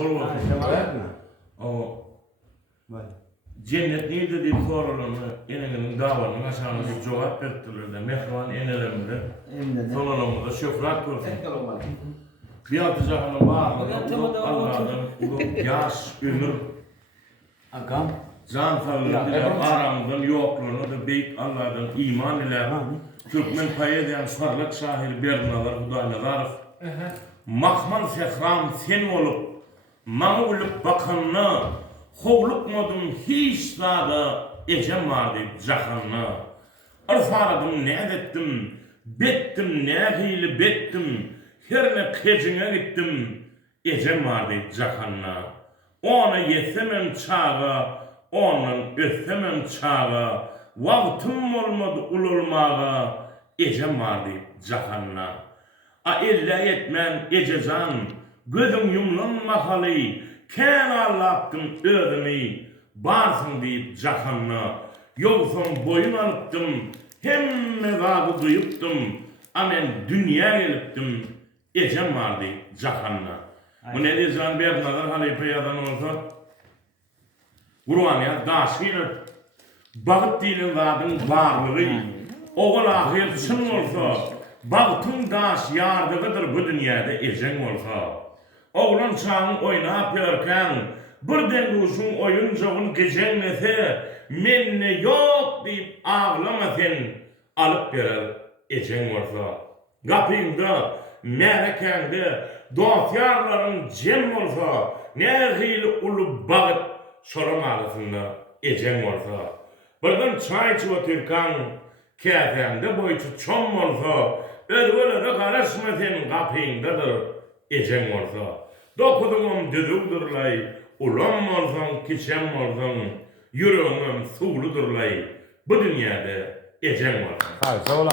O cennet neydi diye sorulanı eninin davanın aşağına bir cevap verdiler de mehvan enelemde sonunumda şöhret gördüm. Bir altı zahanı bağırdı, Allah'ın yaş, ömür, can sağlığını, aramızın yokluğunu da beyik Allah'ın iman ile Türkmen payı eden sarlık sahili bernalar Hudayna zarif. Mahman sehram sen olup, man olup bakanına, hovluk modun hiç daha ecem vardı cahanna. Arfaradım ne ettim, bettim ne hili bettim, her ne kecine gittim, ecem vardı cahanna. Ona yetemem çağa, onun ötemem çağa, vaktim olmadı ululmağa, ecem vardı cahanna. A illa etmen ecezan, gözüm yumlanmakalı, ken Allah'tım ödünü, barsın deyip cahanna. Yolsun boyun alıptım, hem mevadı duyuptum, amen dünya geliptim, ecem vardı cahanna. Bu ne diyeceğim bir nadar halipeyadan olsa, Kur'an'a daşıyla, bağıt dilin vadın varlığı, oğul ahir çın olsa, bağıtın daş yardığıdır bu dünyada ecen olsa. Oğlan çağın oynap yörken, birden ruşun oyuncağın gecennese, menne yok deyip ağlamasın, alıp verer ecen olsa. Kapıyımda, merekende, dosyarların cem olsa, ne hili ulu bağıt sorum arasında ecem olsa. Birden çay içi oturkan, kefemde boyutu çom olsa, özgürlere karışmasın kapıyındadır ecem olsa. Dokudumum düdüldürlay, ulam olsan, kiçem olsan, yüreğim suğludurlay, bu dünyada ecem olsa. Sağ ol,